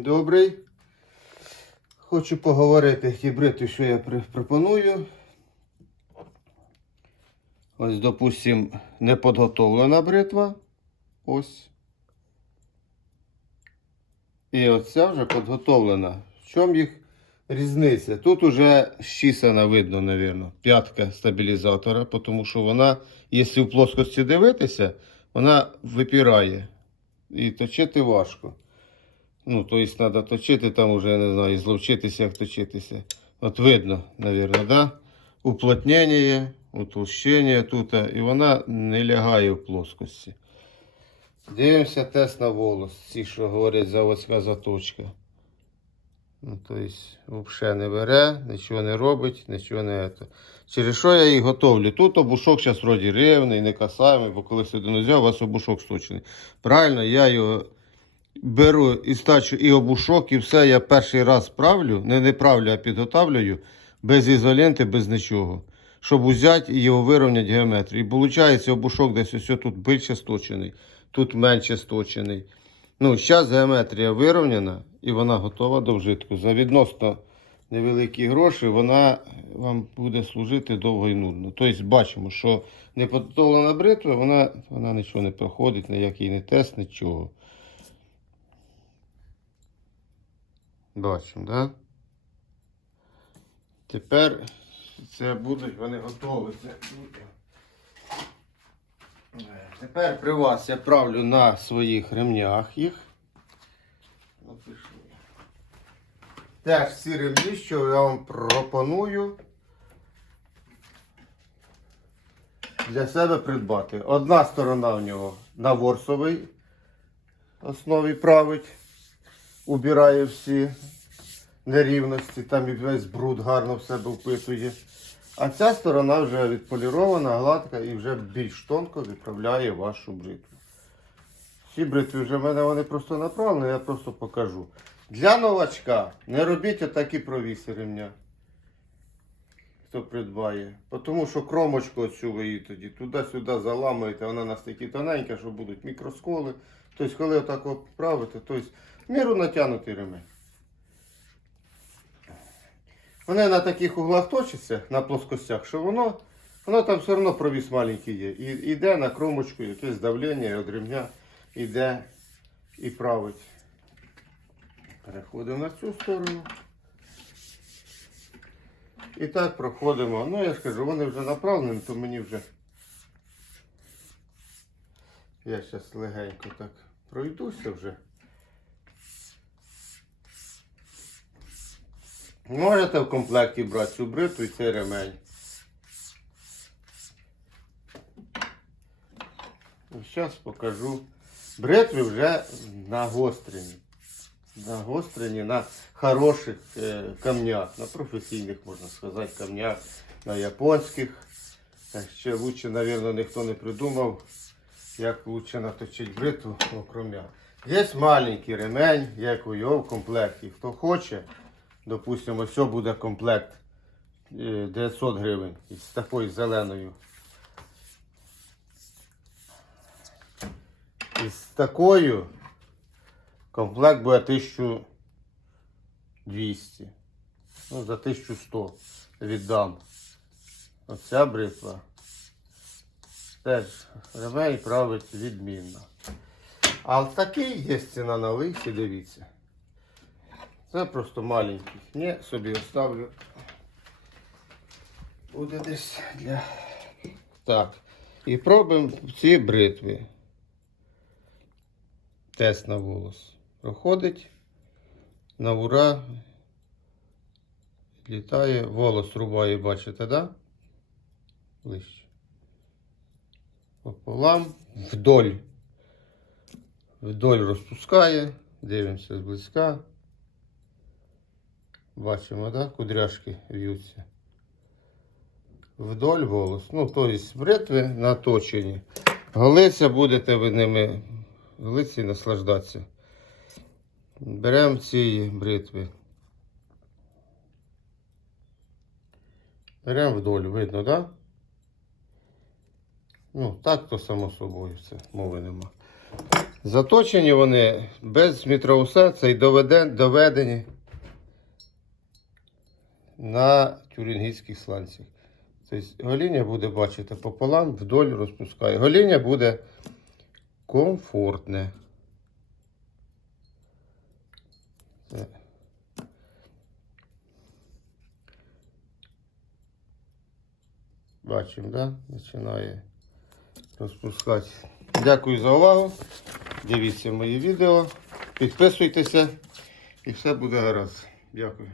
День добрий. Хочу поговорити ті бритви, що я пропоную. Ось, допустим, неподготовлена бритва. Ось. І оця вже підготовлена. В чому їх різниця? Тут уже щісана видно, мабуть, п'ятка стабілізатора, тому що вона, якщо в плоскості дивитися, вона випирає. І точити важко. Ну, тобто треба точити там уже, я не знаю, зловчитися, як точитися. От видно, мабуть, да? Уплотнення, утолщення тут, і вона не лягає в плоскості. Дивимося тест на волос. Ці, що говорять заводська заточка. Ну, тобто, взагалі не бере, нічого не робить, нічого не це. Через що я їх готовлю? Тут обушок зараз вроді рівний, не касаємий, бо коли сюди не взяв, у вас обушок сточений. Правильно, я його беру і стачу і обушок, і все я перший раз правлю, не не правлю, а підготавлюю, без ізоленти, без нічого. Щоб взяти і його вирівняти геометрію. І виходить, обушок десь ось тут більше сточений, тут менше сточений. Ну, зараз геометрія вирівняна і вона готова до вжитку. За відносно невеликі гроші вона вам буде служити довго і нудно. Тобто бачимо, що неподготовлена бритва, вона, вона нічого не проходить, ніякий не тест, нічого. Бачимо, да? Тепер це будуть вони готові. Тепер при вас я правлю на своїх ремнях їх. Теж всі ремні, що я вам пропоную для себе придбати. Одна сторона в нього на ворсовій основі править, убирає всі нерівності, там і весь бруд гарно в себе впитує. А ця сторона вже відполірована, гладка і вже більш тонко відправляє вашу бритву. Ці бритви вже в мене вони просто направлені, я просто покажу. Для новачка не робіть отакі провіси ремня. Хто придбає. Тому що кромочку оцю ви її тоді туди-сюди заламуєте, вона настільки тоненька, що будуть мікросколи. Тобто, коли отак от правите, тобто міру натягнутий ремень. Вони на таких углах точаться, на плоскостях, що воно, воно там все одно провіс маленький є. І йде на кромочку якесь давлення від ремня, йде і править. Переходимо на цю сторону. І так проходимо. Ну, я ж кажу, вони вже направлені, то мені вже. Я зараз легенько так пройдуся вже. Можете в комплекті брати цю бритву і цей ремень. Зараз покажу. Бритви вже нагострені. Нагострені на хороших е, камнях, на професійних, можна сказати, камнях, на японських. Е, Ще лучше, мабуть, ніхто не придумав, як лучше наточити бритву окрім я. Є маленький ремень, як у його в комплекті. Хто хоче, допустимо, ось буде комплект е, 900 гривень із такою зеленою. Із такою комплект буде 1200. Ну, за 1100 віддам. Оця бритва. Теж ремень править відмінно. А такий є ціна на лисі, дивіться. Це просто маленький. Ні, собі оставлю. Буде десь для. Так. І пробуємо ці бритви. Тест на волос. Проходить. На ура. Літає, волос рубає, бачите, да? Ближче. Пополам, вдоль. Вдоль розпускає. Дивимося зблизька. Бачимо, да? Кудряшки в'ються. Вдоль волос. Ну, тобто бритви наточені. Голиця будете ви ними голиці наслаждатися. Беремо ці бритви. Беремо вдоль, видно, так? Да? Ну, так то само собою все, мови нема. Заточені вони без мітроуса, це й доведені на тюрінгійських сланцях. Тобто гоління буде, бачите, пополам, вдоль розпускає. Гоління буде комфортне. Це. Бачимо, да? Починає розпускати. Дякую за увагу. Дивіться мої відео, підписуйтеся і все буде гаразд. Дякую.